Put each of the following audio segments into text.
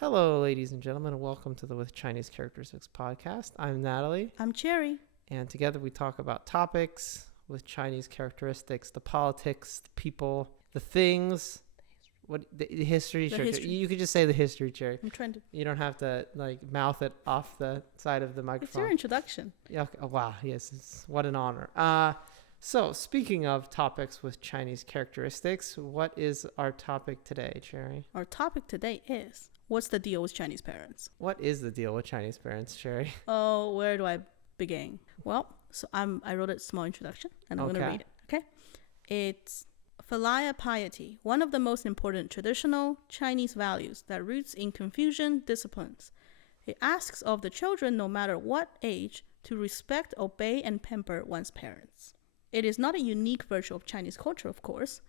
Hello, ladies and gentlemen, and welcome to the With Chinese Characteristics podcast. I'm Natalie, I'm Cherrie. and together we talk about topics with Chinese characteristics, the politics, the people, the things, the history. The Sure, history. You could just say the history, Cherry. I'm trying to. You don't have to mouth it off the side of the It's microphone. your introduction. Yeah. Okay. Oh, wow. Yes. What an honor. So speaking of topics with Chinese characteristics, what is our topic today, Cherry? Our topic today is what's the deal with Chinese parents? What is the deal with Chinese parents, Cherry? Oh, where do I begin? Well, so I wrote a small introduction and I'm going to read it. Okay. It's filial piety, one of the most important traditional Chinese values that roots in Confucian disciplines. It asks of the children, no matter what age, to respect, obey, and pamper one's parents. It is not a unique virtue of Chinese culture, of course,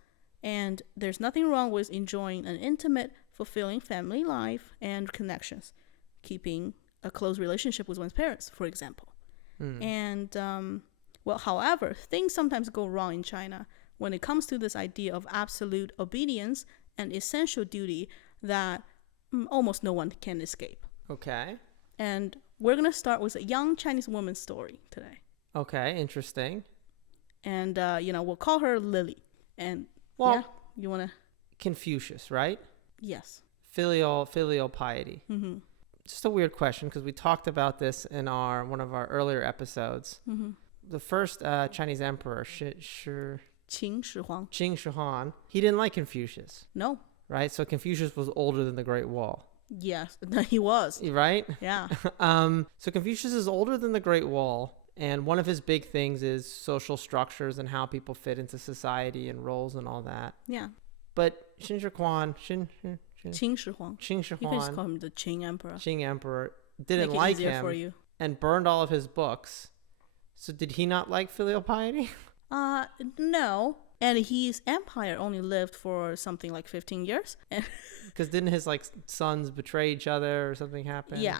and there's nothing wrong with enjoying an intimate, fulfilling family life and connections, keeping a close relationship with one's parents, for example. And, however, things sometimes go wrong in China when it comes to this idea of absolute obedience and essential duty that almost no one can escape. Okay. And we're going to start with a young Chinese woman's story today. Okay, interesting. And, we'll call her Lily. And, you want to? Confucius, right? Yes. Filial piety. Mm-hmm. Just a weird question because we talked about this in one of our earlier episodes. Mm-hmm. The first Chinese emperor, Qin Shi Huang. Qin Shi Huang, he didn't like Confucius, No. right? So Confucius was older than the Great Wall, Yes, he was. right? Yeah. So Confucius is older than the Great Wall. And one of his big things is social structures and how people fit into society and roles and all that. Yeah. But Qin Shi Huang, Qin Shi Huang. Qin Shi You can just Huang, call him the Qing Emperor. Qing Emperor, didn't Make it like easier him for you. and burned all of his books. So did he not like filial piety? No. And his empire only lived for something like 15 years. Because didn't his sons betray each other or something happen? Yeah,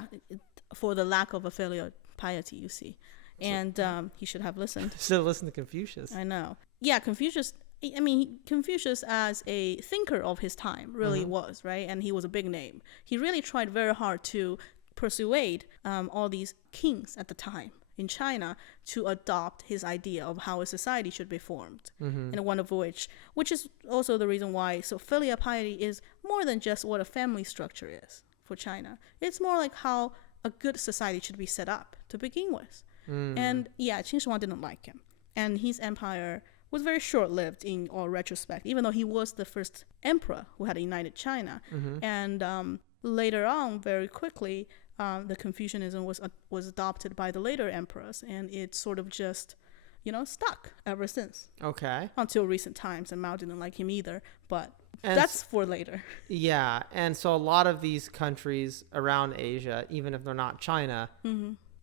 for the lack of a filial piety, you see. And he should have listened. Should have listened to Confucius. I know. Yeah, Confucius as a thinker of his time really was, right? And he was a big name. He really tried very hard to persuade all these kings at the time in China to adopt his idea of how a society should be formed. And one of which is also the reason why, so filial piety is more than just what a family structure is for China. It's more like how a good society should be set up to begin with. And yeah, Qin Shi Huang didn't like him. And his empire was very short-lived in all retrospect, even though he was the first emperor who had united China. And later on, very quickly, the Confucianism was adopted by the later emperors, and it sort of just, stuck ever since. Okay. Until recent times, and Mao didn't like him either, but And that's for later. Yeah, and so a lot of these countries around Asia, even if they're not China,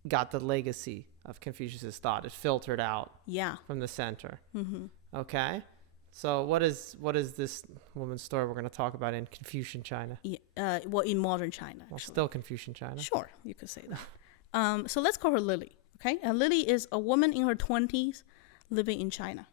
got the legacy of Confucius' thought. It filtered out from the center. Okay, so what is this woman's story we're going to talk about in Confucian China? Yeah, in modern China, actually. Well, still Confucian China. Sure, you could say that. So let's call her Lily, okay? And Lily is a woman in her 20s living in China.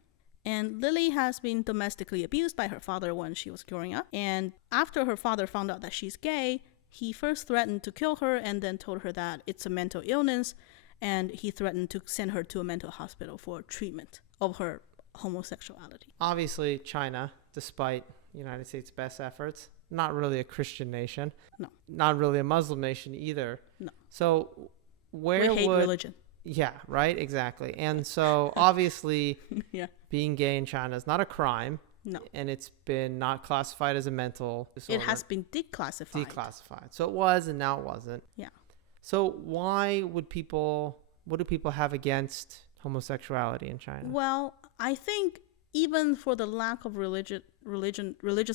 And Lily has been domestically abused by her father when she was growing up. And after her father found out that she's gay, he first threatened to kill her and then told her that it's a mental illness. And he threatened to send her to a mental hospital for treatment of her homosexuality. Obviously, China, despite the United States' best efforts, not really a Christian nation. No. Not really a Muslim nation either. No. So where we hate religion. Yeah, right, exactly. And so obviously Yeah. being gay in China is not a crime. No. And it's been not classified as a mental disorder. It has been declassified. Declassified. So it was and now it wasn't. Yeah. So what do people have against homosexuality in China? Well, I think even for the lack of religious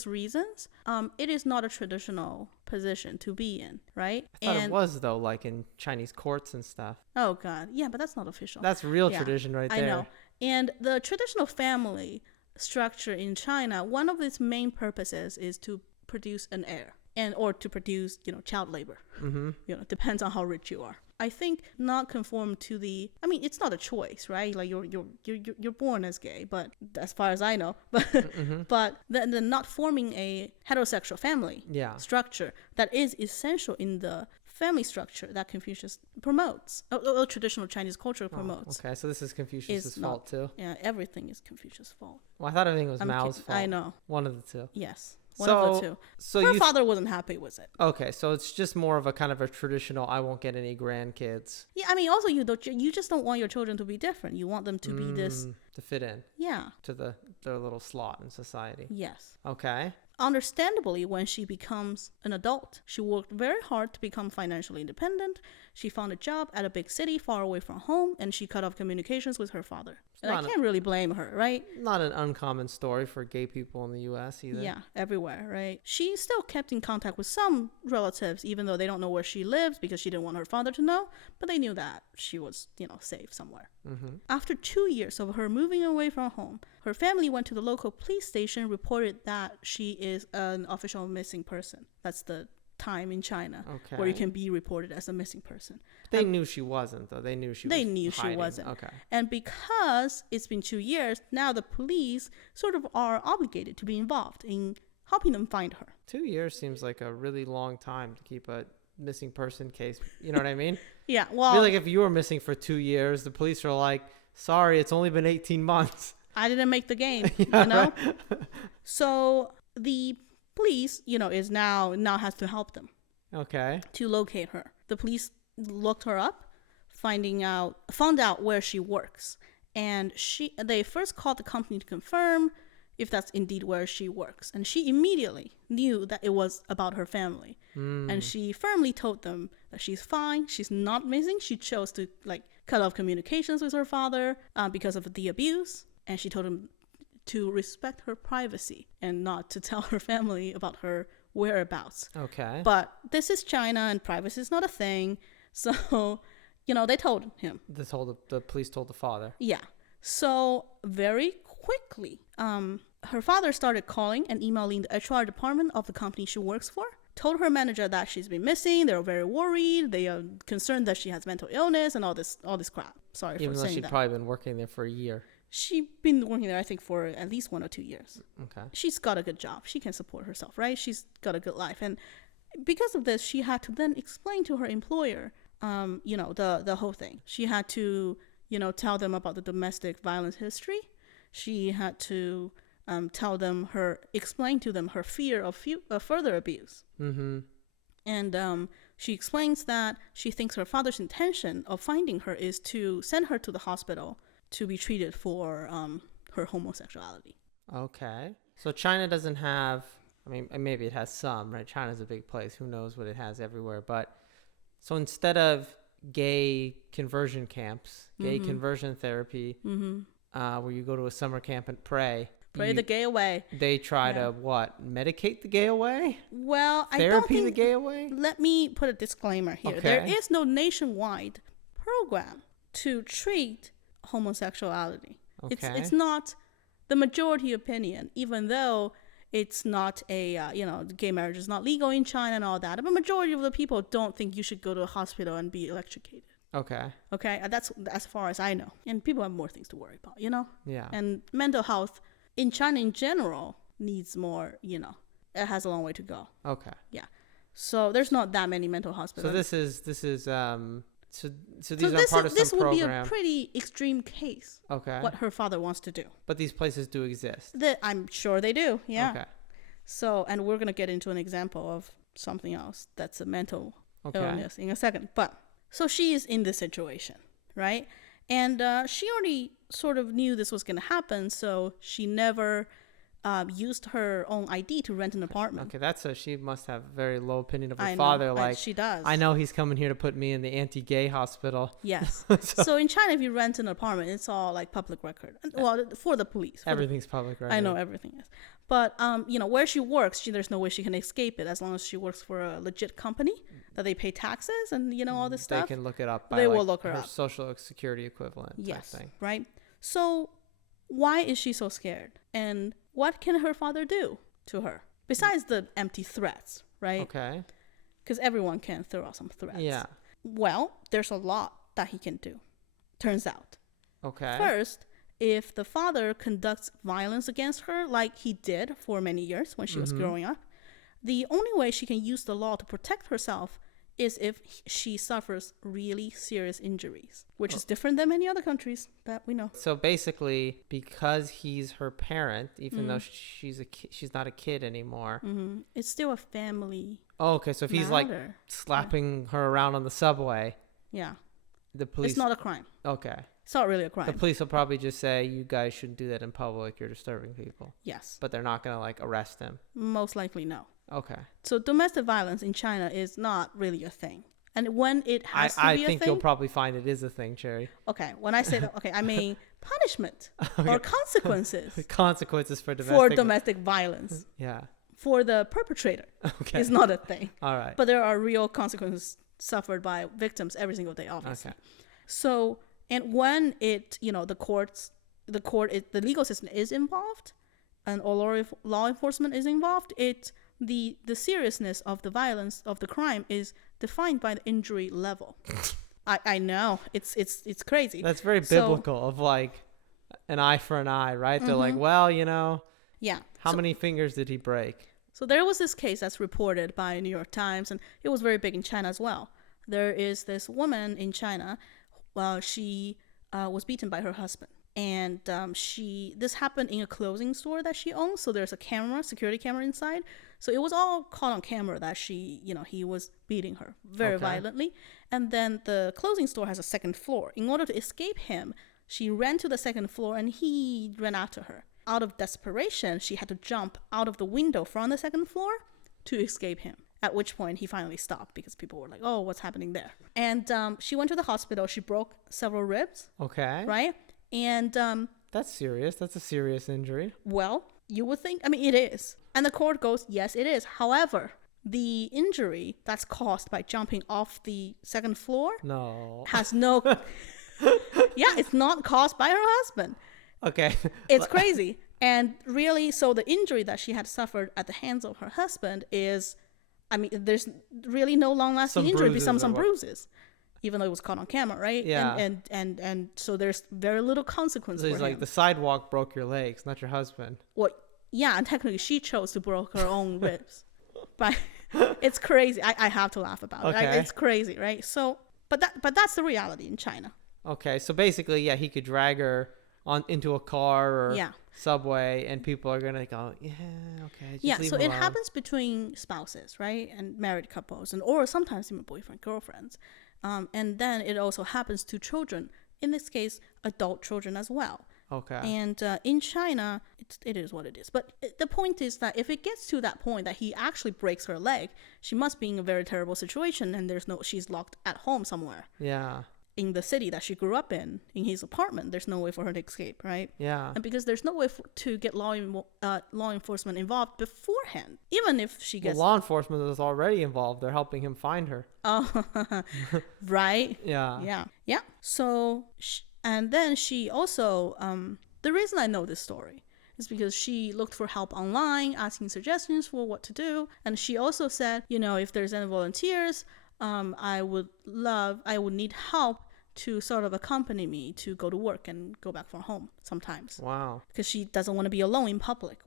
reasons, it is not a traditional position to be in, right? I thought it was, though, like in Chinese courts and stuff. Oh, God. Yeah, but that's not official. That's real tradition right there. I know. And the traditional family structure in China, one of its main purposes is to produce an heir or to produce, child labor. Depends on how rich you are. I think not conform to it's not a choice, right? Like you're born as gay, but as far as I know, but the not forming a heterosexual family structure that is essential in the family structure that Confucius promotes, traditional Chinese culture promotes. Okay, so this is Confucius' fault too? Yeah, everything is Confucius' fault. Well, I thought everything was Mao's fault. I know. One of the two. Yes. One of the two. So her father wasn't happy with it. Okay, so it's just more of a kind of a traditional, I won't get any grandkids. Yeah, I mean, also you just don't want your children to be different. You want them to be this... To fit in. Yeah. To their little slot in society. Yes. Okay. Understandably, when she becomes an adult, she worked very hard to become financially independent. She found a job at a big city far away from home, and she cut off communications with her father. And I can't really blame her, right? Not an uncommon story for gay people in the U.S. either. Yeah, everywhere, right? She still kept in contact with some relatives, even though they don't know where she lives because she didn't want her father to know, but they knew that she was, safe somewhere. After 2 years of her moving away from home, her family went to the local police station, reported that she is an official missing person. That's the time in China where you can be reported as a missing person. They knew she wasn't, though. They knew she wasn't. Okay. And because it's been 2 years, now the police sort of are obligated to be involved in helping them find her. 2 years seems like a really long time to keep a missing person case. You know what I mean? Yeah, well... I feel like if you were missing for 2 years, the police are like, sorry, it's only been 18 months. I didn't make the game, you know? So the police, is now has to help them. Okay. To locate her. The police looked her up, found out where she works. And they first called the company to confirm if that's indeed where she works. And she immediately knew that it was about her family. And she firmly told them that she's fine, she's not missing. She chose to cut off communications with her father because of the abuse. And she told him to respect her privacy and not to tell her family about her whereabouts. Okay. But this is China and privacy is not a thing. So, they told him. The police told the father. Yeah. So very quickly, her father started calling and emailing the HR department of the company she works for. Told her manager that she's been missing. They're very worried. They are concerned that she has mental illness and all this crap. Sorry for saying that. Even though she'd probably been working there for a year. She's been working there, I think, for at least 1 or 2 years. Okay. She's got a good job. She can support herself, right? She's got a good life. And because of this, she had to then explain to her employer, the whole thing. She had to, tell them about the domestic violence history. She had to explain to them her fear of further abuse. Mm-hmm. And she explains that she thinks her father's intention of finding her is to send her to the hospital to be treated for her homosexuality. Okay. So China doesn't have, maybe it has some, right? China's a big place. Who knows what it has everywhere. But so instead of gay conversion camps, gay conversion therapy, where you go to a summer camp and pray the gay away. They try to medicate the gay away? Well, therapy the gay away? Let me put a disclaimer here. Okay. There is no nationwide program to treat homosexuality. Okay. It's not the majority opinion, even though it's not gay marriage is not legal in China and all that. But majority of the people don't think you should go to a hospital and be electrocuted. Okay. That's as far as I know. And people have more things to worry about, Yeah. And mental health in China in general needs more, it has a long way to go. Okay. Yeah. So there's not that many mental hospitals. So this is these are part of some program. This would be a pretty extreme case. Okay. What her father wants to do. But these places do exist. I'm sure they do. Yeah. Okay. So, and we're gonna get into an example of something else that's a mental illness in a second. But so she is in this situation, right? And she already sort of knew this was gonna happen, so she never used her own ID to rent an apartment. Okay, she must have very low opinion of her father. She does. I know he's coming here to put me in the anti-gay hospital. Yes. So in China, if you rent an apartment, it's all public record. Well, for the police. Everything's public record. I know everything is. But, where she works, there's no way she can escape it as long as she works for a legit company that they pay taxes and, all this stuff. They can look it up by they will look her her up. social security equivalent. Yes, type thing. Right? So why is she so scared? And what can her father do to her? Besides the empty threats, right? Okay. Because everyone can throw out some threats. Yeah. Well, there's a lot that he can do, turns out. Okay. First, if the father conducts violence against her, like he did for many years when she was growing up, the only way she can use the law to protect herself is if she suffers really serious injuries, which is different than many other countries that we know. So basically, because he's her parent, even though she's not a kid anymore. It's still a family. Oh, okay. So if he's like slapping her around on the subway. Yeah. The police. It's not a crime. Okay. It's not really a crime. The police will probably just say, you guys shouldn't do that in public. You're disturbing people. Yes. But they're not going to like arrest him. Most likely no. Okay. So domestic violence in China is not really a thing. And when it has to be a thing. I think you'll probably find it is a thing, Cherrie. Okay. When I say that, okay, I mean punishment or consequences. Consequences for domestic violence. Yeah. For the perpetrator. Okay. Is not a thing. All right. But there are real consequences suffered by victims every single day, obviously. Okay. So, and when it, the legal system is involved and law enforcement is involved, the seriousness of the violence of the crime is defined by the injury level. I know it's crazy. That's very biblical of like an eye for an eye, right? They're like, well, yeah. How many fingers did he break? So there was this case that's reported by New York Times, and it was very big in China as well. There is this woman in China. She was beaten by her husband, and this happened in a clothing store that she owns. So there's a security camera inside. So it was all caught on camera that he was beating her very violently. And then the clothing store has a second floor. In order to escape him, she ran to the second floor, and he ran after her. Out of desperation, she had to jump out of the window from the second floor to escape him. At which point he finally stopped because people were like, oh, what's happening there? And she went to the hospital. She broke several ribs. Okay. Right? And that's serious. That's a serious injury. Well, you would think, it is. And the court goes, yes, it is. However, the injury that's caused by jumping off the second floor has no... Yeah, it's not caused by her husband. Okay. It's crazy. And really, so the injury that she had suffered at the hands of her husband is, there's really no long-lasting injury besides some bruises, even though it was caught on camera, right? Yeah. And so there's very little consequence for him. It's like the sidewalk broke your legs, not your husband. Well, yeah, and technically she chose to break her own ribs. But it's crazy. I have to laugh about it. It's crazy, right? So, but that's the reality in China. Okay, so basically, he could drag her into a car or subway, and people are gonna go, so it happens between spouses, right, and married couples, or sometimes even boyfriend girlfriends, and then it also happens to children, in this case adult children as well. And in China it is what it is, but the point is that if it gets to that point that he actually breaks her leg, she must be in a very terrible situation, and she's locked at home somewhere in the city that she grew up in his apartment. There's no way for her to escape, right? Yeah. And because there's no way to get law enforcement involved beforehand, even if she gets... law enforcement is already involved. They're helping him find her. Oh, right? Yeah. Yeah. So, and then she also... the reason I know this story is because she looked for help online, asking suggestions for what to do. And she also said, if there's any volunteers... I would need help to sort of accompany me to go to work and go back from home sometimes. Wow. Because she doesn't want to be alone in public,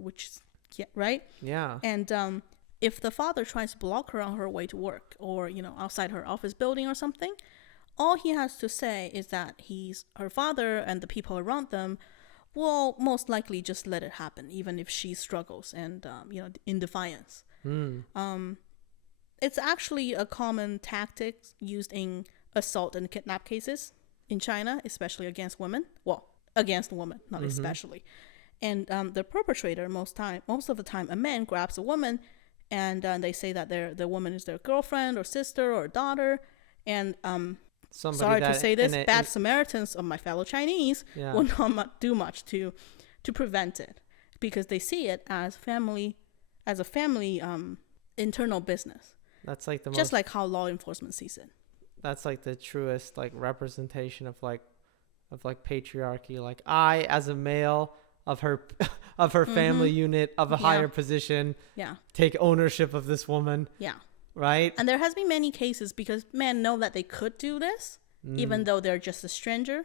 right? Yeah. And if the father tries to block her on her way to work, or, outside her office building or something, all he has to say is that her father and the people around them will most likely just let it happen, even if she struggles and, in defiance. It's actually a common tactic used in assault and kidnap cases in China, especially against women. Well, against a woman, not especially. And the perpetrator, most of the time, a man grabs a woman, and they say that the woman is their girlfriend or sister or daughter. And sorry to say this, bad Samaritans of my fellow Chinese will not do much to prevent it, because they see it as a family internal business. That's like just like how law enforcement sees it. That's like the truest representation of patriarchy. Like, I, as a male of her family unit of a higher position, take ownership of this woman. Yeah. Right? And there has been many cases because men know that they could do this, even though they're just a stranger.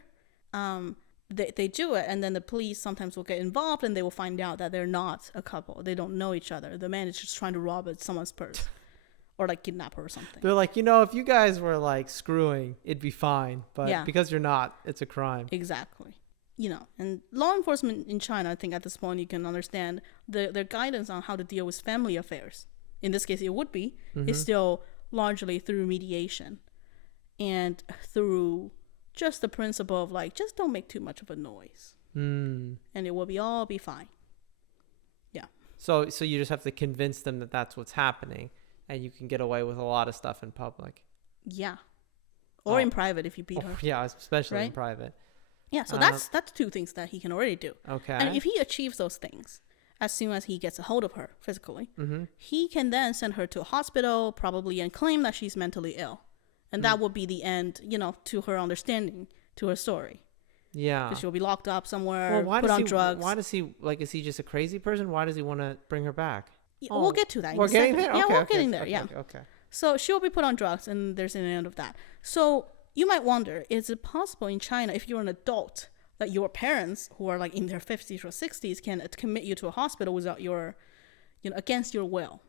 They do it, and then the police sometimes will get involved, and they will find out that they're not a couple. They don't know each other. The man is just trying to rob someone's purse or like kidnap her or something. They're like, if you guys were like screwing, it'd be fine. But because you're not, it's a crime. Exactly. And law enforcement in China, I think at this point you can understand their guidance on how to deal with family affairs. In this case, it would be, is still largely through mediation and through just the principle of like, just don't make too much of a noise. And it will all be fine. Yeah. So you just have to convince them that that's what's happening, and you can get away with a lot of stuff in public. Yeah. Or in private if you beat her. Yeah, especially in private. Yeah, so that's two things that he can already do. Okay. And if he achieves those things, as soon as he gets a hold of her physically, he can then send her to a hospital, probably, and claim that she's mentally ill. And that would be the end, to her understanding, to her story. Yeah. Because she'll be locked up somewhere, put on drugs. Why does he, is he just a crazy person? Why does he want to bring her back? We'll get to that. We're getting there? Yeah, okay, we're getting there, Okay. So she'll be put on drugs, and there's an end of that. So you might wonder, is it possible in China, if you're an adult, that your parents, who are like in their 50s or 60s, can commit you to a hospital without your, against your will?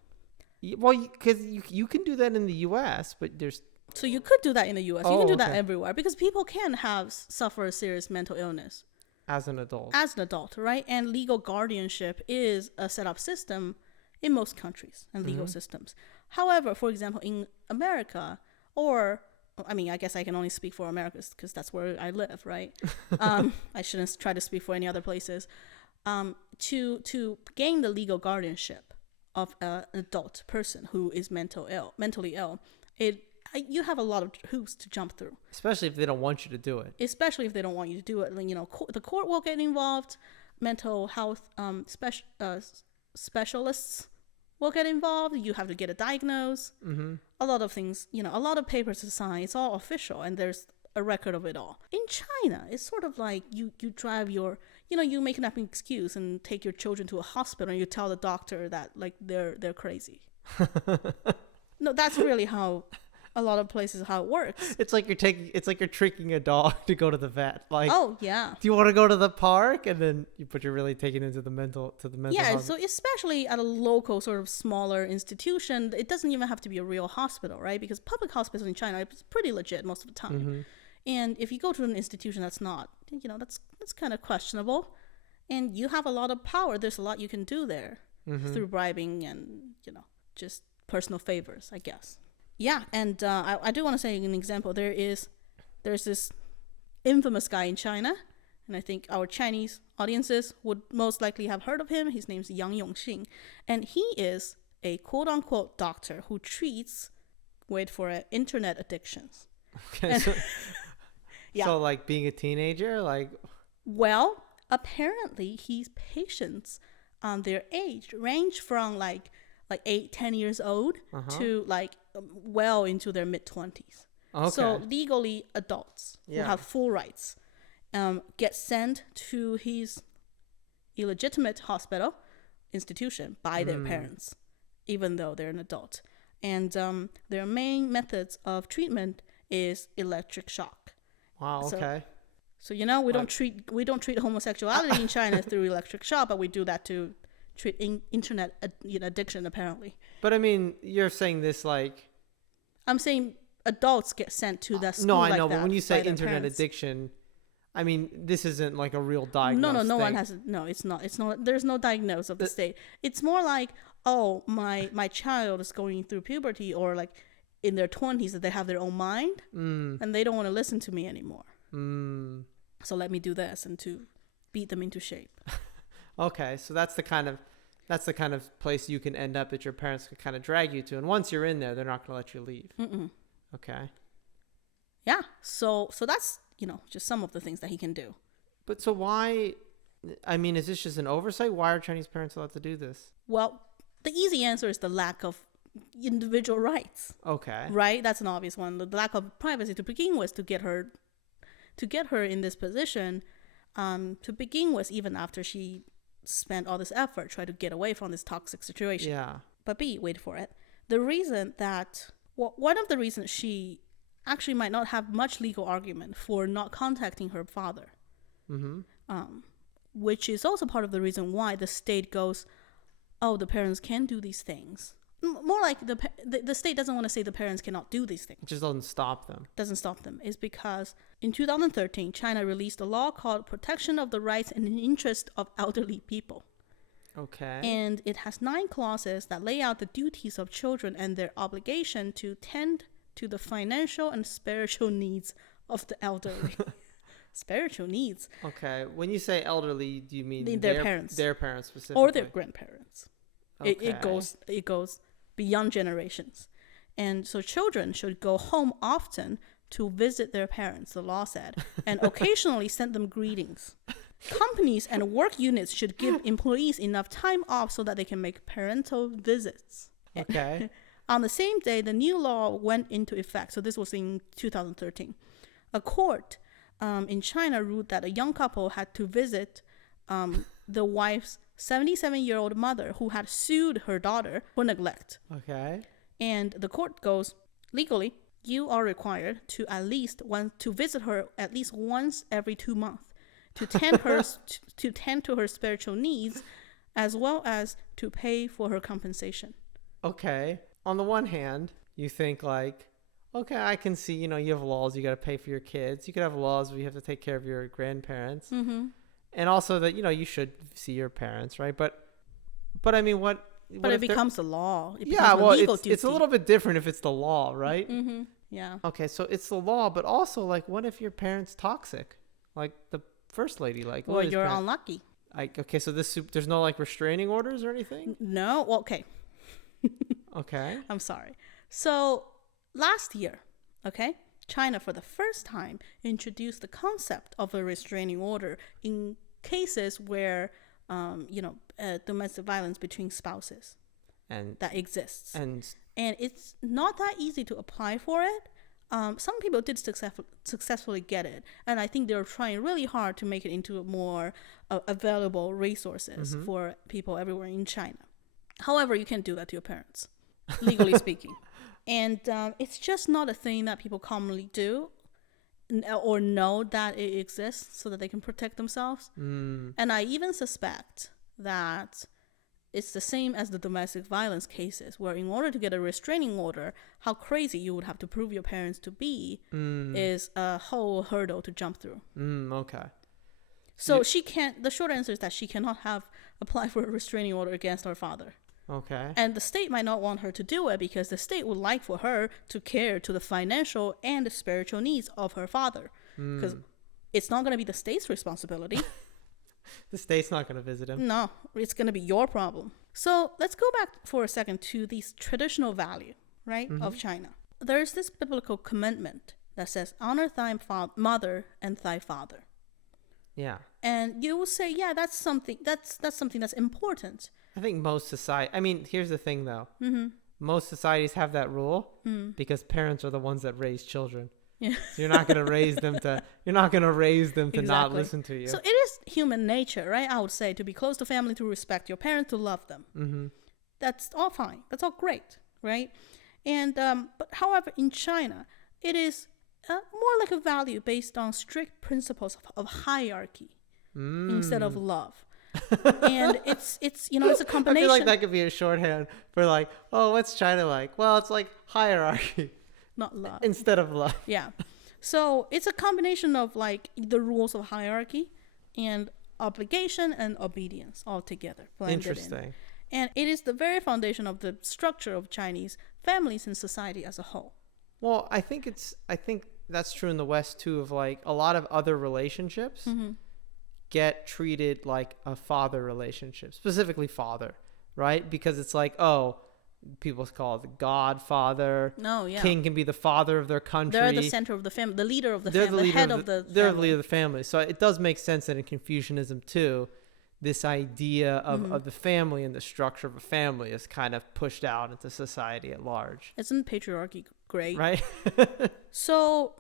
Well, because you can do that in the U.S., but there's... So you could do that in the U.S. You can do that everywhere, because people can suffer a serious mental illness. As an adult. Right? And legal guardianship is a set up system in most countries and legal systems. However, for example, in America, I guess I can only speak for America because that's where I live, right? I shouldn't try to speak for any other places. To gain the legal guardianship of an adult person who is mentally ill, you have a lot of hoops to jump through. Especially if they don't want you to do it. The court will get involved. Mental health specialists will get involved. You have to get a diagnosis. A lot of things, a lot of papers to sign. It's all official, and there's a record of it all. In China, it's sort of like you drive you make up an excuse and take your children to a hospital, and you tell the doctor that like they're crazy. No, that's really how a lot of places how it works. It's like you're tricking a dog to go to the vet. Like, oh yeah, do you want to go to the park? And then you're really taking it to the mental. Yeah, health. So especially at a local sort of smaller institution, it doesn't even have to be a real hospital, right? Because public hospitals in China is pretty legit most of the time. And if you go to an institution that's not, that's kind of questionable, and you have a lot of power. There's a lot you can do there through bribing and just personal favors, I guess. Yeah, and I do want to say an example. There's this infamous guy in China, and I think our Chinese audiences would most likely have heard of him. His name's Yang Yongxing, and he is a quote-unquote doctor who treats, wait for it, internet addictions. Okay, so like being a teenager, like... Well, apparently his patients, their age range from like 8-10 years old to like well into their mid-20s. Okay. So legally adults who have full rights get sent to his illegitimate hospital institution by their parents, even though they're an adult. And their main methods of treatment is electric shock. Wow. Okay. So we don't treat homosexuality in China through electric shock, but we do that to treat internet addiction apparently. But I mean, you're saying this like... I'm saying adults get sent to that school. No, I know, but when you say internet addiction, I mean, this isn't like a real diagnosis. No one has. No, it's not. There's no diagnosis of the state. It's more like, oh, my child is going through puberty, or like in their 20s that they have their own mind and they don't want to listen to me anymore. So let me do this and to beat them into shape. Okay, so that's the kind of place you can end up that your parents can kind of drag you to, and once you're in there, they're not going to let you leave. Okay. Yeah. So that's just some of the things that he can do. But so why? I mean, is this just an oversight? Why are Chinese parents allowed to do this? Well, the easy answer is the lack of individual rights. Okay. Right. That's an obvious one. The lack of privacy to begin with, to get her in this position, to begin with, even after she spent all this effort trying to get away from this toxic situation. Yeah. But wait for it. the reason that, well, one of the reasons she actually might not have much legal argument for not contacting her father, which is also part of the reason why the state goes, oh, the parents can do these things. More like the state doesn't want to say the parents cannot do these things. It just doesn't stop them. Doesn't stop them. Is because in 2013, China released a law called Protection of the Rights and Interest of Elderly People. Okay. And it has 9 clauses that lay out the duties of children and their obligation to tend to the financial and spiritual needs of the elderly. Spiritual needs. Okay. When you say elderly, do you mean their parents? Their parents specifically, or their grandparents. Okay. It goes beyond generations, and so children should go home often to visit their parents. The law said, and occasionally send them greetings. Companies and work units should give employees enough time off so that they can make parental visits. Okay. On the same day, the new law went into effect. So this was in 2013. A court in China ruled that a young couple had to visit the wife's 77-year-old mother who had sued her daughter for neglect. Okay. And the court goes, legally, you are required to visit her at least once every 2 months to tend to her spiritual needs, as well as to pay for her compensation. Okay. On the one hand, you think like, okay, I can see, you have laws, you got to pay for your kids. You could have laws where you have to take care of your grandparents. Mm-hmm. And also that, you should see your parents, right? But I mean, what it becomes a law. It's a little bit different if it's the law, right? Mm-hmm. Yeah. Okay, so it's the law, but also, like, what if your parents toxic? Like the first lady, like... Well, you're unlucky. Okay, so there's no, like, restraining orders or anything? No? Well, okay. Okay. I'm sorry. So, last year, okay, China, for the first time, introduced the concept of a restraining order in cases where, domestic violence between spouses that exists. And it's not that easy to apply for it. Some people did successfully get it. And I think they're trying really hard to make it into more available resources for people everywhere in China. However, you can't do that to your parents, legally speaking. And it's just not a thing that people commonly do or know that it exists so that they can protect themselves. And I even suspect that it's the same as the domestic violence cases, where in order to get a restraining order, how crazy you would have to prove your parents to be is a whole hurdle to jump through. Okay. So the short answer is that she cannot apply for a restraining order against her father. Okay. And the state might not want her to do it because the state would like for her to care to the financial and the spiritual needs of her father. Because it's not going to be the state's responsibility. The state's not going to visit him. No, it's going to be your problem. So let's go back for a second to these traditional value, right, of China. There's this biblical commandment that says, honor thy mother and thy father. Yeah. And you will say, yeah, that's something that's important. I think most society, here's the thing though. Most societies have that rule because parents are the ones that raise children. Yeah. So you're not going to raise them to exactly. Not listen to you. So it is human nature, right? I would say to be close to family, to respect your parents, to love them. That's all fine. That's all great, right? And but however, in China, it is more like a value based on strict principles of hierarchy instead of love. And it's a combination. I feel like that could be a shorthand for like, oh, what's China like? Well, it's like hierarchy. Not love. Instead of love. Yeah. So it's a combination of like the rules of hierarchy and obligation and obedience all together. Interesting. And it is the very foundation of the structure of Chinese families and society as a whole. Well, I think that's true in the West too, of like a lot of other relationships get treated like a father relationship, specifically father, right? Because it's like, oh, people call it the godfather. No, yeah. King can be the father of their country. They're the center of the family, the leader of the family, the head of the family. They're the leader of the family. So it does make sense that in Confucianism too, this idea of the family and the structure of a family is kind of pushed out into society at large. Isn't patriarchy great? Right? So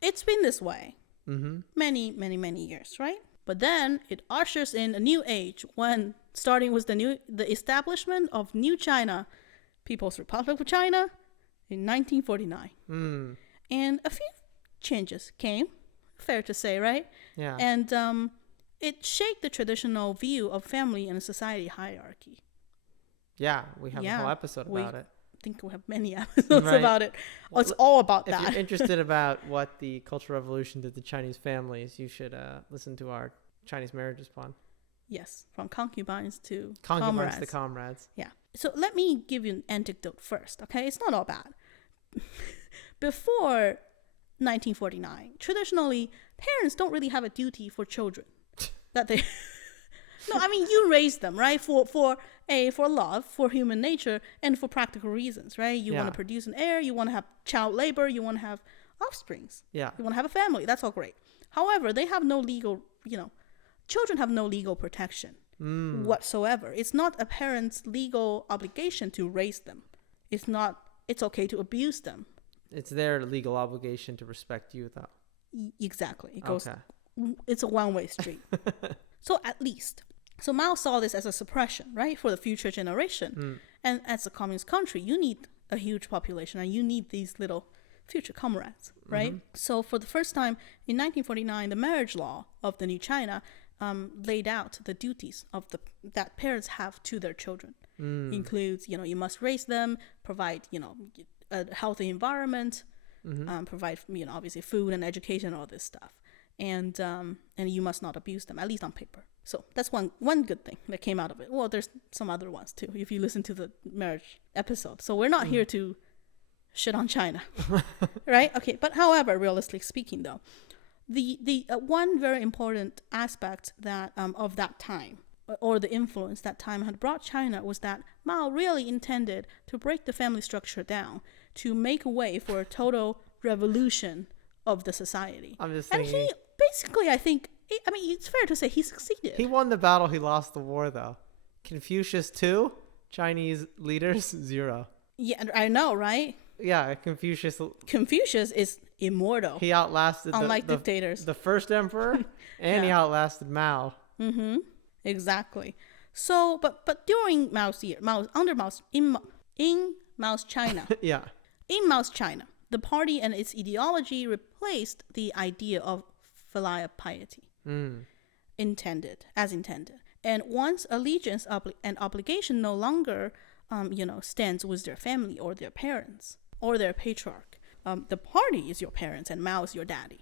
it's been this way many, many, many years, right? But then it ushers in a new age when, starting with the establishment of New China People's Republic of China in 1949. And a few changes came, fair to say, right? Yeah. And it shaped the traditional view of family and society hierarchy. Yeah, we have a whole episode about it. I think we have many episodes about it. Well, it's all about that. If you're interested about what the Cultural Revolution did to Chinese families, you should listen to our Chinese marriages pod. Yes, from concubines to comrades. Yeah. So let me give you an anecdote first, okay? It's not all bad. Before 1949, traditionally, parents don't really have a duty for children. That they... No, I mean, you raise them, right? For love, for human nature, and for practical reasons, right? You want to produce an heir, you want to have child labor, you want to have offsprings. Yeah. You want to have a family. That's all great. However, they have no legal, children have no legal protection whatsoever. It's not a parent's legal obligation to raise them. It's okay to abuse them. It's their legal obligation to respect you, though. Exactly. It goes. Okay. It's a one-way street. So at least. So Mao saw this as a suppression, right, for the future generation. And as a communist country, you need a huge population and you need these little future comrades, right? So for the first time in 1949, the marriage law of the new China laid out the duties of that parents have to their children. Includes, you must raise them, provide, a healthy environment, provide, obviously food and education, all this stuff. And you must not abuse them, at least on paper. So that's one good thing that came out of it. Well, there's some other ones too, if you listen to the marriage episode. So we're not here to shit on China, right? Okay, but however, realistically speaking, though, the one very important aspect that of that time, or the influence that time had brought China, was that Mao really intended to break the family structure down to make a way for a total revolution of the society. I'm just thinking, and he basically, I think, it's fair to say he succeeded. He won the battle, he lost the war, though. Confucius 2, Chinese leaders 0. Yeah, I know, right? Yeah, Confucius is immortal. He outlasted unlike dictators. The first emperor, and he outlasted Mao. Exactly. So, but during Mao's year, in Mao's China. Yeah. In Mao's China, the party and its ideology replaced the idea of filial piety. Intended. And once allegiance and obligation no longer, stands with their family or their parents or their patriarch. The party is your parents and Mao is your daddy.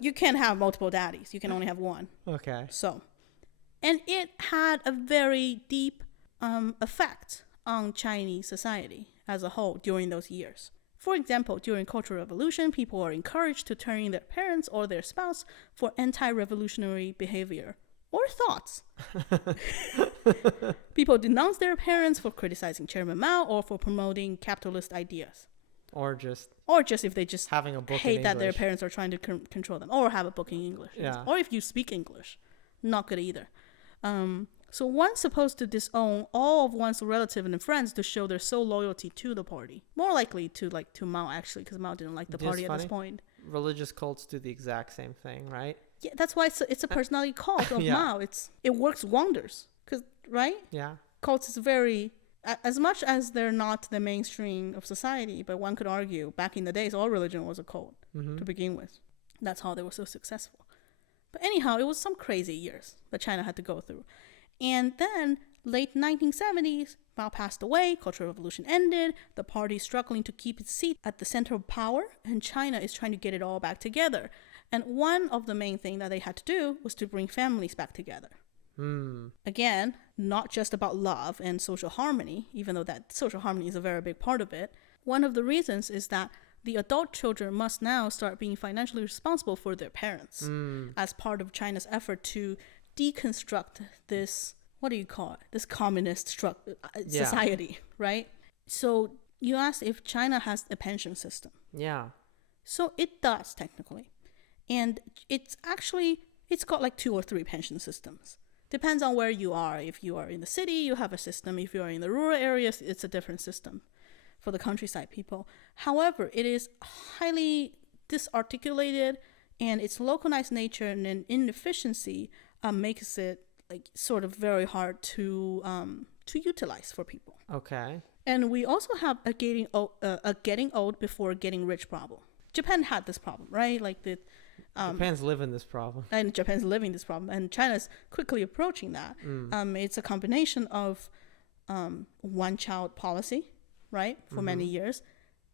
You can't have multiple daddies. You can only have one. Okay. So, and it had a very deep effect on Chinese society as a whole during those years. For example, during Cultural Revolution, people are encouraged to turn in their parents or their spouse for anti-revolutionary behavior or thoughts. People denounce their parents for criticizing Chairman Mao or for promoting capitalist ideas. Or just if they just having a book hate that their parents are trying to control them, or have a book in English. Yeah. Or if you speak English, not good either. So one's supposed to disown all of one's relatives and friends to show their sole loyalty to the party. More likely to Mao, actually, because Mao didn't like the party at this point. Religious cults do the exact same thing, right? Yeah, that's why it's a personality cult of Mao. It works wonders, right? Yeah. Cults is very, as much as they're not the mainstream of society, but one could argue back in the days all religion was a cult to begin with. That's how they were so successful. But anyhow, it was some crazy years that China had to go through. And then, late 1970s, Mao passed away, Cultural Revolution ended, the party struggling to keep its seat at the center of power, and China is trying to get it all back together. And one of the main things that they had to do was to bring families back together. Again, not just about love and social harmony, even though that social harmony is a very big part of it. One of the reasons is that the adult children must now start being financially responsible for their parents as part of China's effort to deconstruct this, what do you call it? This communist society, right? So you asked if China has a pension system. Yeah. So it does, technically. And it's got like 2 or 3 pension systems. Depends on where you are. If you are in the city, you have a system. If you are in the rural areas, it's a different system for the countryside people. However, it is highly disarticulated, and its localized nature and inefficiency makes it like sort of very hard to utilize for people. Okay. And we also have a getting old before getting rich problem. Japan had this problem, right? Like Japan's living this problem. And Japan's living this problem. And China's quickly approaching that. It's a combination of one-child policy, right, for many years.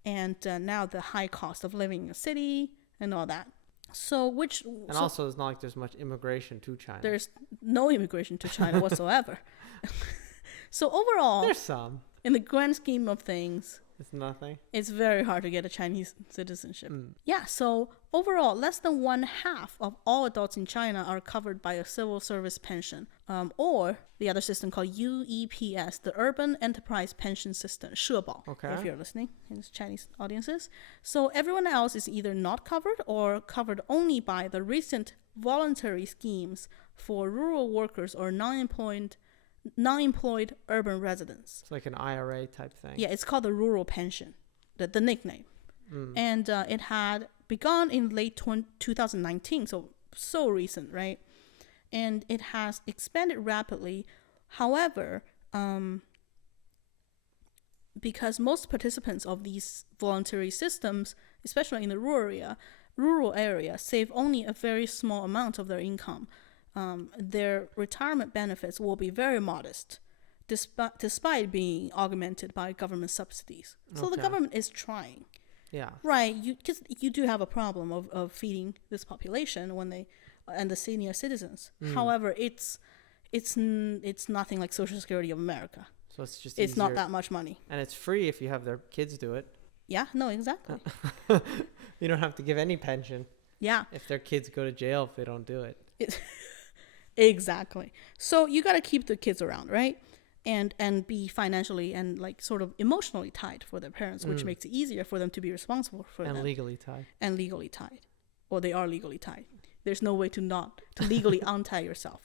And now the high cost of living in a city and all that. Also, it's not like there's much immigration to China. There's no immigration to China whatsoever. So overall, there's some. In the grand scheme of things, it's nothing. It's very hard to get a Chinese citizenship. Yeah, so overall, less than 1/2 of all adults in China are covered by a civil service pension, or the other system called UEPS, the Urban Enterprise Pension System, 社保, if you're listening in Chinese audiences. So everyone else is either not covered or covered only by the recent voluntary schemes for rural workers or non-employed urban residents. It's like an IRA type thing. Yeah, it's called the rural pension, the nickname. And it had begun in late 2019, so recent, right? And it has expanded rapidly. However, because most participants of these voluntary systems, especially in the rural area, save only a very small amount of their income, their retirement benefits will be very modest, despite being augmented by government subsidies. So the government is trying. Yeah. Right. Because you do have a problem of feeding this population and the senior citizens. However, it's nothing like Social Security of America. So it's just it's not that much money. And it's free if you have their kids do it. Yeah. No. Exactly. You don't have to give any pension. Yeah. If their kids go to jail if they don't do it. Exactly. So you got to keep the kids around, right? And be financially and like sort of emotionally tied for their parents, which makes it easier for them to be responsible for them. And legally tied. Or they are legally tied. There's no way to legally untie yourself.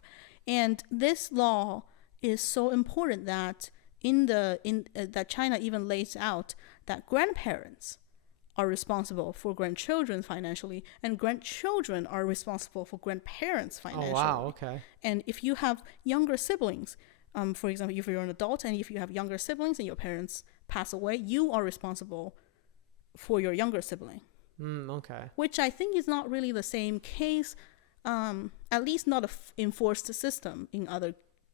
And this law is so important that that China even lays out that grandparents are responsible for grandchildren financially, and grandchildren are responsible for grandparents financially. Oh, wow, okay. And if you have younger siblings, for example, if you're an adult and if you have younger siblings and your parents pass away, you are responsible for your younger sibling. Okay. Which I think is not really the same case, at least not an enforced system in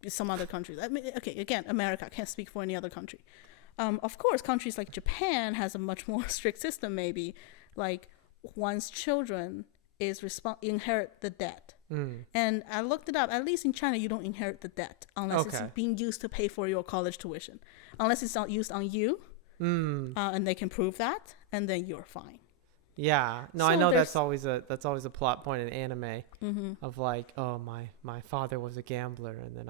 some other countries. I mean, okay, again, America, I can't speak for any other country. Of course, countries like Japan has a much more strict system, maybe, like one's children inherit the debt. And I looked it up. At least in China, you don't inherit the debt unless it's being used to pay for your college tuition. Unless it's not used on you, and they can prove that, and then you're fine. Yeah, no, so I know that's always a plot point in anime of like, oh, my father was a gambler, and then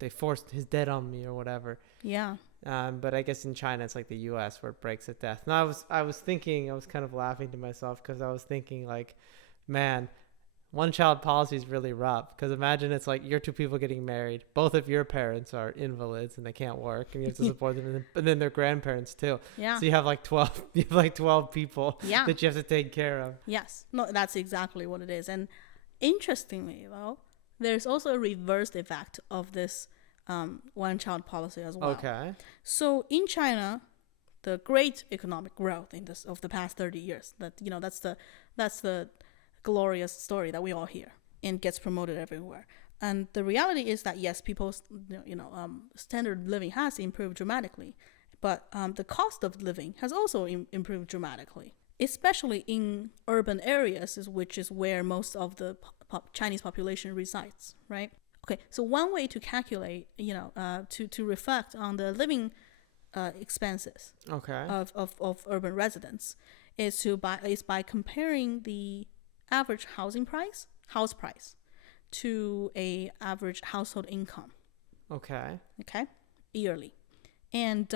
they forced his debt on me or whatever. Yeah. But I guess in China it's like the U.S. where it breaks at death. And I was kind of laughing to myself because I was thinking like, man, one-child policy is really rough. Because imagine it's like you're two people getting married, both of your parents are invalids and they can't work, and you have to support them, and then their grandparents too. Yeah. So you have like 12 people that you have to take care of. Yes, no, that's exactly what it is. And interestingly, though, there's also a reversed effect of this one-child policy as well. Okay. So in China, the great economic growth of the past 30 years, that's the glorious story that we all hear and gets promoted everywhere. And the reality is that yes, people's standard of living has improved dramatically, but the cost of living has also improved dramatically, especially in urban areas, which is where most of the Chinese population resides, right? Okay, so one way to calculate, to reflect on the living expenses of urban residents is by comparing the average house price to a average household income. Okay, yearly. And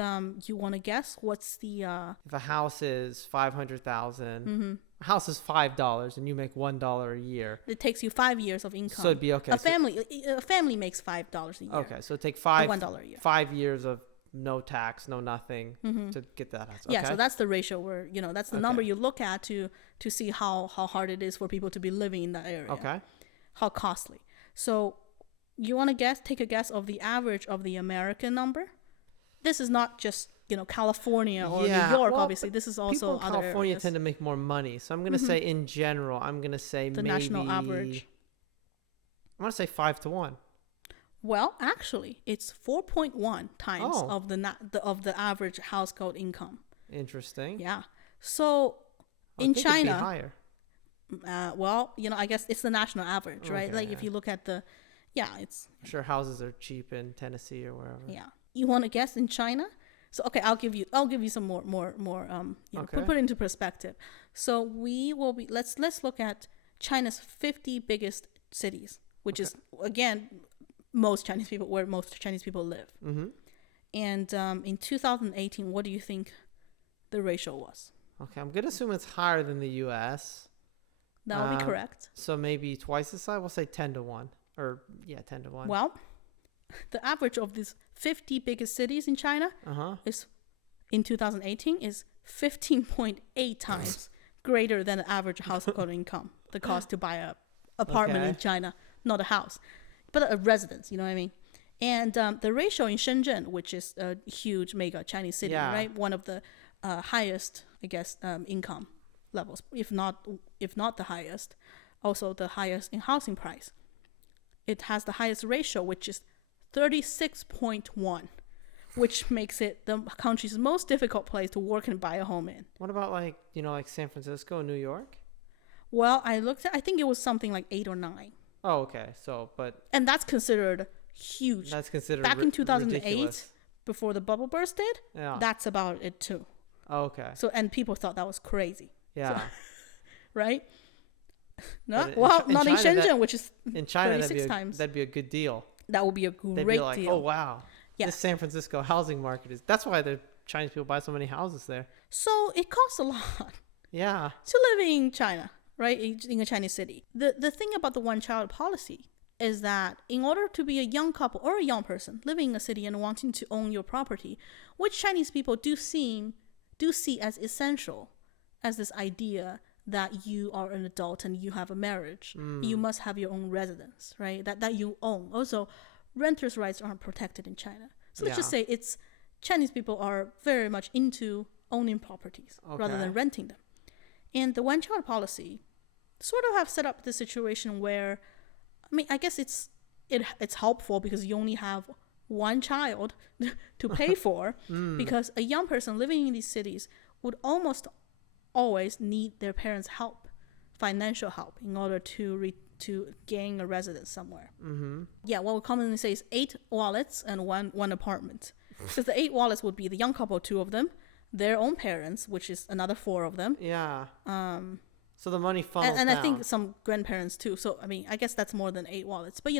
you want to guess what's the if a house is $500,000, a house is $5 and you make $1 a year, it takes you 5 years of income. So it'd be okay. A family makes $5 a year. Okay, so it take $1 a year. 5 years of no tax, no nothing to get that house. Okay. Yeah, so that's the ratio where that's the number you look at to see how hard it is for people to be living in that area. Okay. How costly. So you want to take a guess of the average of the American number? this is not just, California or New York, obviously. This is also people in other California areas. tend to make more money. So I'm going to say in general, I'm going to say the maybe national average. I want to say 5-1. Well, actually, it's 4.1 times of the average household income. Interesting. Yeah. So in China, China, it'd be higher. I guess it's the national average, right? Like if you look at it's. I'm sure houses are cheap in Tennessee or wherever. Yeah. You want to guess in China? So okay, I'll give you some more put it into perspective. So we will be let's look at China's 50 biggest cities, which is again where most Chinese people live. Mm-hmm. And in 2018, what do you think the ratio was? Okay, I'm gonna assume it's higher than the U.S. That would be correct. So maybe twice the size. We'll say 10-1, or 10-1. Well, the average of these 50 biggest cities in China is in 2018 is 15.8 times greater than the average household income. The cost to buy a apartment in China, not a house, but a residence. You know what I mean? And the ratio in Shenzhen, which is a huge mega Chinese city, right? One of the highest, I guess, income levels, if not the highest, also the highest in housing price. It has the highest ratio, which is 36.1, which makes it the country's most difficult place to work and buy a home in. What about like San Francisco and New York? Well, I think it was something like 8 or 9. Oh, okay. And that's considered huge. That's considered back in 2008, ridiculous. Before the bubble bursted. Yeah. That's about it too. Oh, okay. So and people thought that was crazy. Yeah. So, right? No, not in Shenzhen, which is in China. times. That'd be a good deal. That would be a great They'd be like, deal. oh wow, this San Francisco housing market is. That's why the Chinese people buy so many houses there. So it costs a lot. Yeah. To live in China, right, in a Chinese city. The thing about the one-child policy is that in order to be a young couple or a young person living in a city and wanting to own your property, which Chinese people do see as essential as this idea that you are an adult and you have a marriage. You must have your own residence, right? That you own. Also, renters' rights aren't protected in China. So let's just say Chinese people are very much into owning properties rather than renting them. And the one-child policy sort of have set up the situation where, I guess it's helpful because you only have one child to pay for, because a young person living in these cities would almost always need their parents' help, financial help, in order to gain a residence somewhere. Mm-hmm. Yeah, what we commonly say is 8 wallets and one apartment. Because the 8 wallets would be the young couple, 2 of them, their own parents, which is another 4 of them. Yeah. So the money funnels and down. I think some grandparents too. So I guess that's more than 8 wallets. But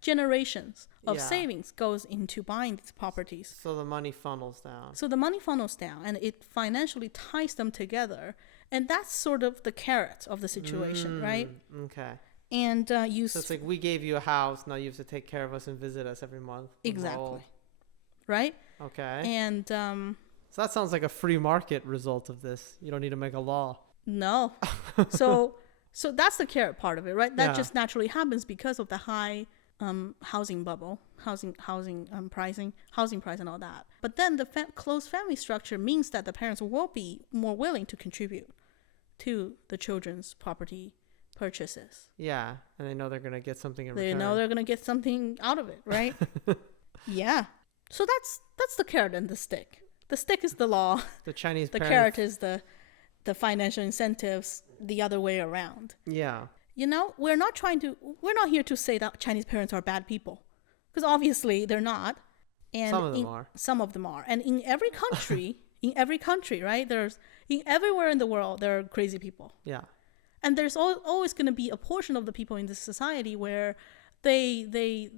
generations of savings goes into buying these properties. So the money funnels down. And it financially ties them together. And that's sort of the carrot of the situation, right? Okay. And so it's like, we gave you a house, now you have to take care of us and visit us every month. Exactly. Right? Okay. And so that sounds like a free market result of this. You don't need to make a law. No. So that's the carrot part of it, right? That just naturally happens because of the high housing bubble, housing price and all that. But then the close family structure means that the parents will be more willing to contribute to the children's property purchases. Yeah, and they know they're going to get something in return. They know they're going to get something out of it, right? Yeah. So that's the carrot and the stick. The stick is the law. The Chinese the carrot is the financial incentives the other way around. Yeah. We're not here to say that Chinese parents are bad people, because obviously they're not. And some of them are. And in every country, right? Everywhere in the world, there are crazy people. Yeah. And there's always going to be a portion of the people in this society where they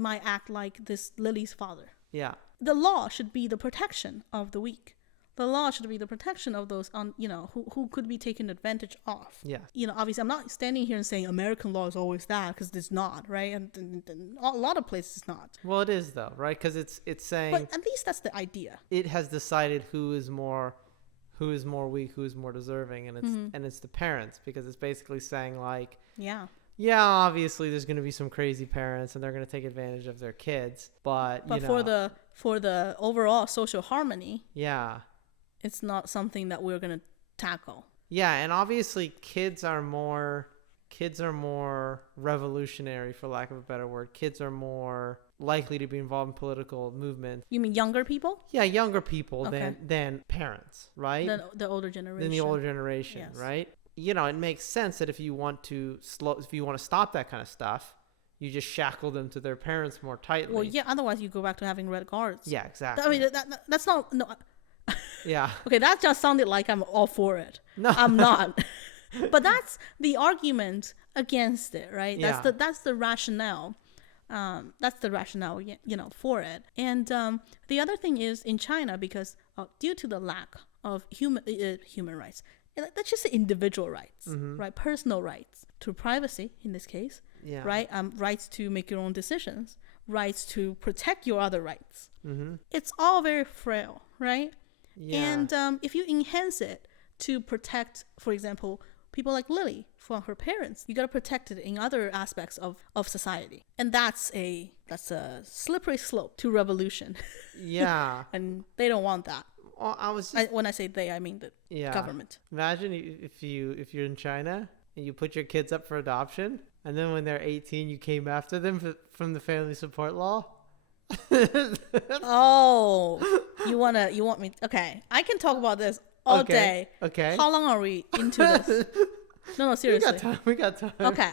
might act like this Lily's father. Yeah. The law should be the protection of the weak. The law should be the protection of those who could be taken advantage of. Yeah. Obviously, I'm not standing here and saying American law is always that, because it's not, right? And a lot of places it's not. Well, it is though, right? Because it's saying. But at least that's the idea. It has decided who is more weak, who is more deserving, and it's the parents, because it's basically saying like. Yeah, obviously there's going to be some crazy parents and they're going to take advantage of their kids, but for the the overall social harmony, yeah, it's not something that we're going to tackle. Yeah, and obviously kids are more revolutionary, for lack of a better word. Kids are more likely to be involved in political movements. You mean younger people? Yeah, younger people than parents, right? The older generation. Than the older generation, yes. Right? You know, it makes sense that if you want to stop that kind of stuff, you just shackle them to their parents more tightly. Well, yeah, otherwise you go back to having red guards. Yeah, exactly. I mean, that's not... No. Yeah. Okay, that just sounded like I'm all for it. No. I'm not. But that's the argument against it, right? That's the rationale. That's the rationale, you know, for it. And the other thing is in China, because due to the lack of human rights, that's just individual rights, right? Personal rights to privacy in this case, right? Rights to make your own decisions, rights to protect your other rights. It's all very frail, right? Yeah. And if you enhance it to protect, for example, people like Lily from her parents, you got to protect it in other aspects of society. And that's a slippery slope to revolution. Yeah. And they don't want that. Well, when I say they, I mean the government. Imagine if you're in China and you put your kids up for adoption, and then when they're 18, you came after them from the family support law. Oh, you want me? Okay, I can talk about this all day. Okay. How long are we into this? No, seriously. We got time. Okay.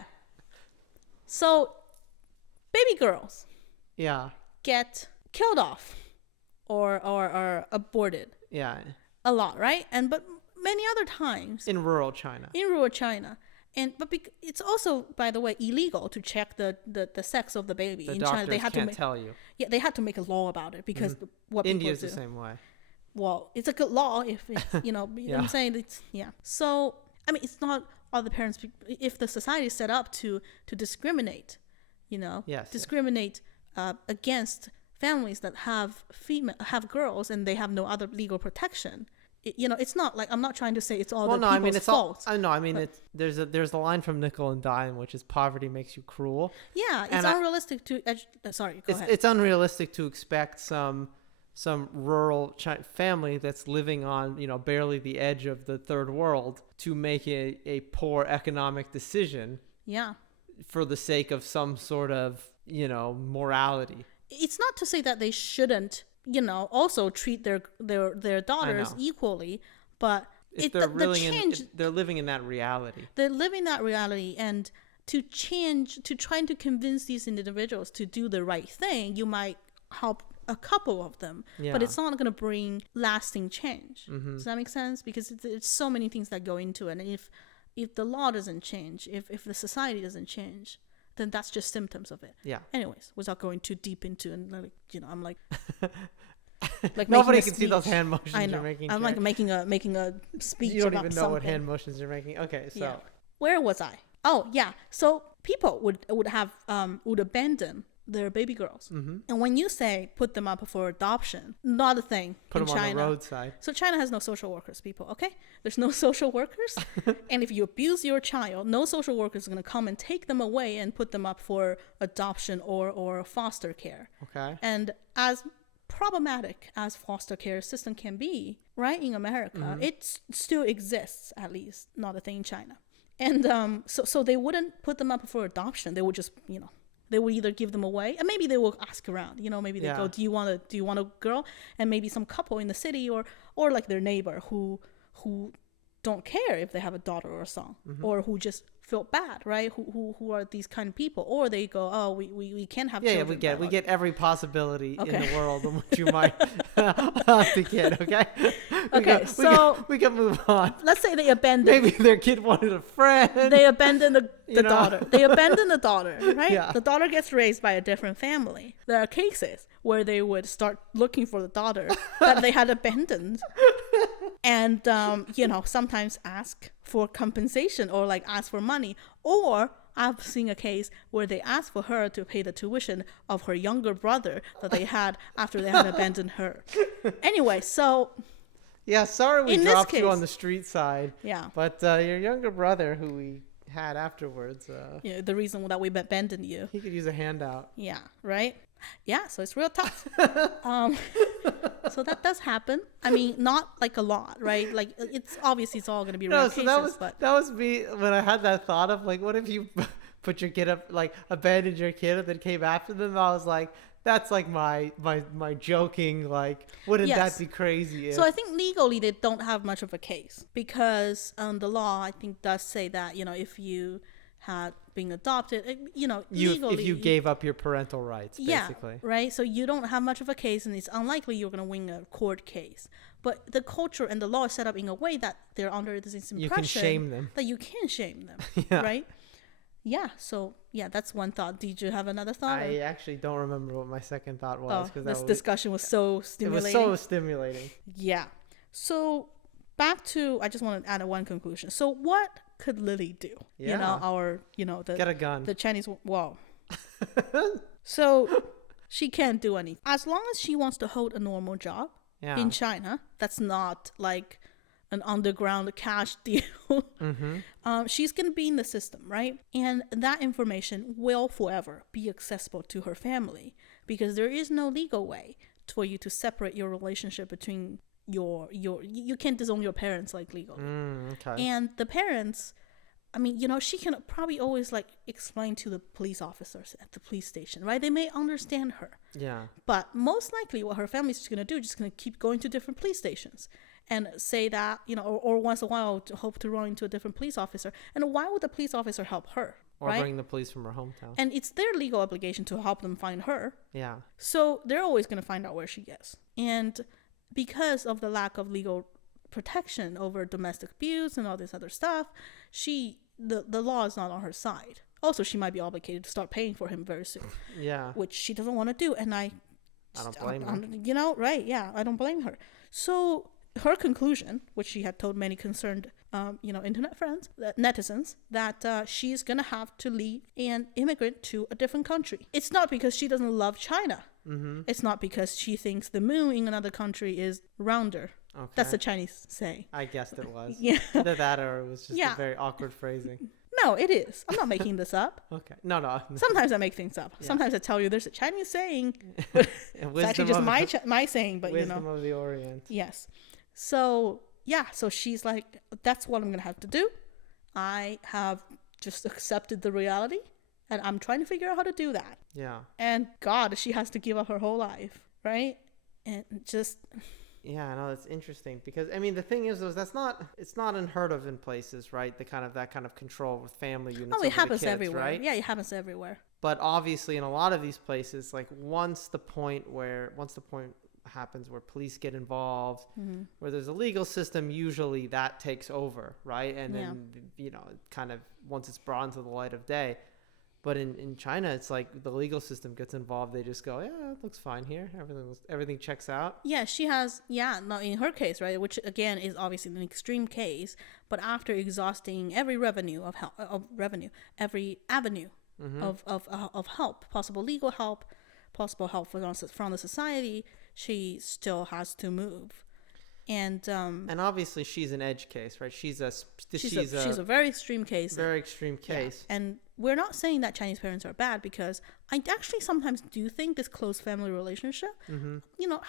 So, baby girls. Yeah. Get killed off, or aborted. Yeah. A lot, right? But many other times in rural China. But it's also, by the way, illegal to check the sex of the baby. The in doctors China, they had can't tell you. Yeah, they had to make a law about it because what India's people do. The same way. Well, it's a good law if you know. You know what I'm saying? It's So I mean, it's not all the parents. If the society is set up to discriminate, discriminate against families that have girls and they have no other legal protection. It's not like, I'm not trying to say it's all people's fault. There's a line from Nickel and Dime, which is poverty makes you cruel. Yeah, it's unrealistic to. Sorry, go ahead. It's unrealistic to expect some rural family that's living on barely the edge of the third world to make a poor economic decision. Yeah. For the sake of some sort of morality. It's not to say that they shouldn't. Also treat their daughters equally, but they're living in that reality. They're living that reality, and to trying to convince these individuals to do the right thing, you might help a couple of them, but it's not going to bring lasting change. Does that make sense? Because it's so many things that go into it, and if the law doesn't change, if the society doesn't change, then that's just symptoms of it. Yeah. Anyways, without going too deep into, and I'm like nobody can see those hand motions you're making. I'm like making a speech. You don't about even know something. what hand motions you're making. Okay, so where was I? Oh yeah. So people would abandon their baby girls, and when you say put them up for adoption, not a thing in China. Put them on the roadside. So China has no social workers, people. Okay, there's no social workers, and if you abuse your child, no social worker is going to come and take them away and put them up for adoption or foster care. Okay. And as problematic as foster care system can be, right, in America, it still exists, at least not a thing in China. And so they wouldn't put them up for adoption. They would just they will either give them away, and maybe they will ask around. Maybe they go, do you want a girl? And maybe some couple in the city or like their neighbor who don't care if they have a daughter or a son, or who just feel bad, right? Who are these kind of people? Or they go, oh, we can't have children. Yeah, we get every possibility in the world in which you might have the kid. Okay. We can move on. Let's say they abandon. Maybe their kid wanted a friend. They abandon the daughter. They abandon the daughter, right? Yeah. The daughter gets raised by a different family. There are cases where they would start looking for the daughter that they had abandoned. And, sometimes ask for compensation or like ask for money. Or I've seen a case where they asked for her to pay the tuition of her younger brother that they had after they had abandoned her. Anyway, so... Yeah, sorry we dropped you on the street side. Yeah. But your younger brother, who we had afterwards... the reason that we abandoned you. He could use a handout. Yeah, right? Yeah, so it's real tough. So that does happen. I mean, not like a lot, right? Like it's obviously it's all going to be rare cases. That was me when I had that thought of like, what if you put your kid up, like abandoned your kid and then came after them? I was like, that's like my joking, like, wouldn't that be crazy? So I think legally they don't have much of a case because the law, I think, does say that, if you had been adopted, legally. If you gave up your parental rights, basically. Yeah, right? So you don't have much of a case and it's unlikely you're going to win a court case. But the culture and the law is set up in a way that they're under this impression you can shame them. That you can shame them, right? Yeah, so that's one thought. Did you have another thought? I actually don't remember what my second thought was. This discussion was so stimulating. It was so stimulating. Yeah. So back to, I just want to add one conclusion. So what could Lily do? Yeah. Get a gun. The Chinese, wow. So she can't do anything. As long as she wants to hold a normal job in China, that's not like an underground cash deal. She's going to be in the system, right? And that information will forever be accessible to her family because there is no legal way for you to separate your relationship between you can't disown your parents like legally. Okay. And the parents, I mean, she can probably always like explain to the police officers at the police station, right? They may understand her. Yeah. But most likely what her family's going to do is just going to keep going to different police stations and say that, or once in a while to hope to run into a different police officer. And why would the police officer help her? Or right? bring the police from her hometown. And it's their legal obligation to help them find her. Yeah. So they're always going to find out where she is. And because of the lack of legal protection over domestic abuse and all this other stuff, the law is not on her side. Also, she might be obligated to start paying for him very soon. Yeah. Which she doesn't want to do. And I don't blame her. Right. Yeah, I don't blame her. So her conclusion, which she had told many concerned, internet friends, netizens, that she's going to have to leave and immigrate to a different country. It's not because she doesn't love China. Mm-hmm. It's not because she thinks the moon in another country is rounder. Okay. That's the Chinese saying. I guessed it was. Yeah. Either that or it was just a very awkward phrasing. No, it is. I'm not making this up. Okay. No. Sometimes I make things up. Yes. Sometimes I tell you there's a Chinese saying. It's actually just my saying, but wisdom of the Orient. Yes. So, so she's like, that's what I'm going to have to do. I have just accepted the reality and I'm trying to figure out how to do that. Yeah. And God, she has to give up her whole life, right? And just... Yeah, I know, that's interesting because I mean the thing is it's not unheard of in places, right? That kind of control with family units. Oh, it happens kids, everywhere, right? Yeah, it happens everywhere. But obviously, in a lot of these places, like once the point happens where police get involved, where there's a legal system, usually that takes over, right? And then kind of once it's brought into the light of day. But in China, it's like the legal system gets involved. They just go, yeah, it looks fine here. Everything checks out. Yeah, she has, in her case, right, which again is obviously an extreme case, but after exhausting every every avenue of help, possible legal help, possible help from the society, she still has to move. And obviously she's an edge case, right? She's a very extreme case. Very extreme case. Yeah. And we're not saying that Chinese parents are bad because I actually sometimes do think this close family relationship,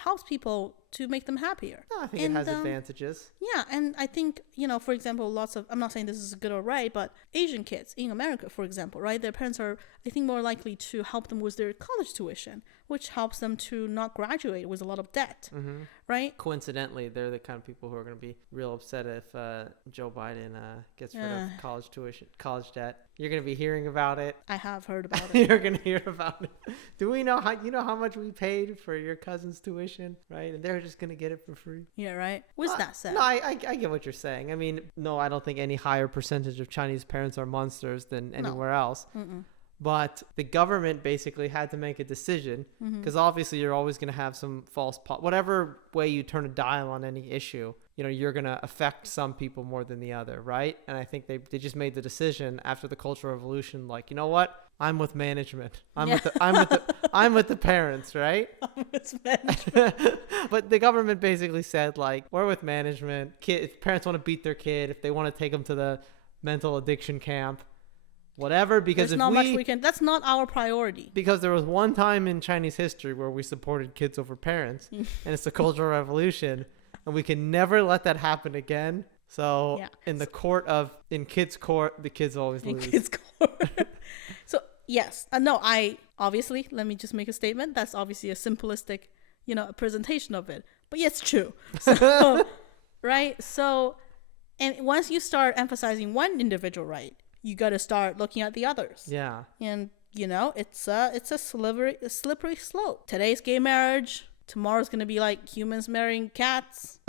helps people to make them happier. I think it has advantages. Yeah, and I think, for example, I'm not saying this is good or right, but Asian kids in America, for example, right? Their parents are, I think, more likely to help them with their college tuition, which helps them to not graduate with a lot of debt, right? Coincidentally, they're the kind of people who are going to be real upset if Joe Biden gets rid of college debt. You're going to be hearing about it. I have heard about it. You're going to hear about it. Do we know how much we paid for your cousin's tuition, right? And they're just going to get it for free. Yeah, right. What's that said? No, I get what you're saying. I mean, no, I don't think any higher percentage of Chinese parents are monsters than anywhere else. Mm-mm. But the government basically had to make a decision because obviously you're always going to have some whatever way you turn a dial on any issue, you're going to affect some people more than the other, right? And I think they just made the decision after the Cultural Revolution, like, you know what? I'm with management. I'm with the parents, right? I'm with management. But the government basically said, like, we're with management. If parents want to beat their kid, if they want to take them to the mental addiction camp, whatever, because there's not much we can. That's not our priority. Because there was one time in Chinese history where we supported kids over parents, and it's the Cultural Revolution, and we can never let that happen again. So in kids' court, the kids always lose. In kids' court. So yes, no, obviously, let me just make a statement. That's obviously a simplistic, presentation of it. But yeah, it's true. So, right? So, and once you start emphasizing one individual right, you got to start looking at the others. Yeah. And, it's a slippery slope. Today's gay marriage, tomorrow's going to be like humans marrying cats.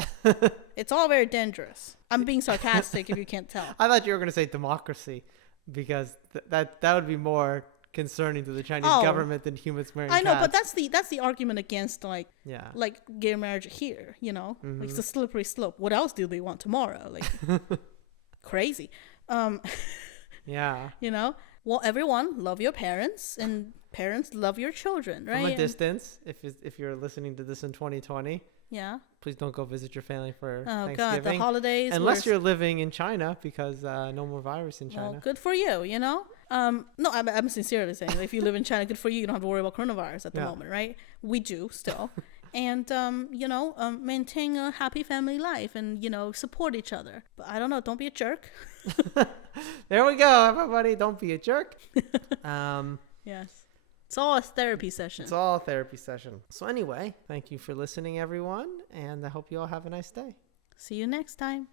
It's all very dangerous. I'm being sarcastic if you can't tell. I thought you were going to say democracy, because that would be more concerning to the Chinese government than humans marrying cats. I know, but that's the argument against like gay marriage here, Mm-hmm. Like it's a slippery slope. What else do they want tomorrow? Like crazy. Yeah. Well, everyone love your parents, and parents love your children, right? From a distance, if you're listening to this in 2020. Yeah. Please don't go visit your family for Thanksgiving. God, the holidays. Unless you're living in China, because no more virus in China. Well, good for you, No, I'm sincerely saying, if you live in China, good for you. You don't have to worry about coronavirus at the moment, right? We do still. And, maintain a happy family life and, support each other. But I don't know. Don't be a jerk. There we go, everybody. Don't be a jerk. Yes. It's all a therapy session. It's all a therapy session. So anyway, thank you for listening, everyone. And I hope you all have a nice day. See you next time.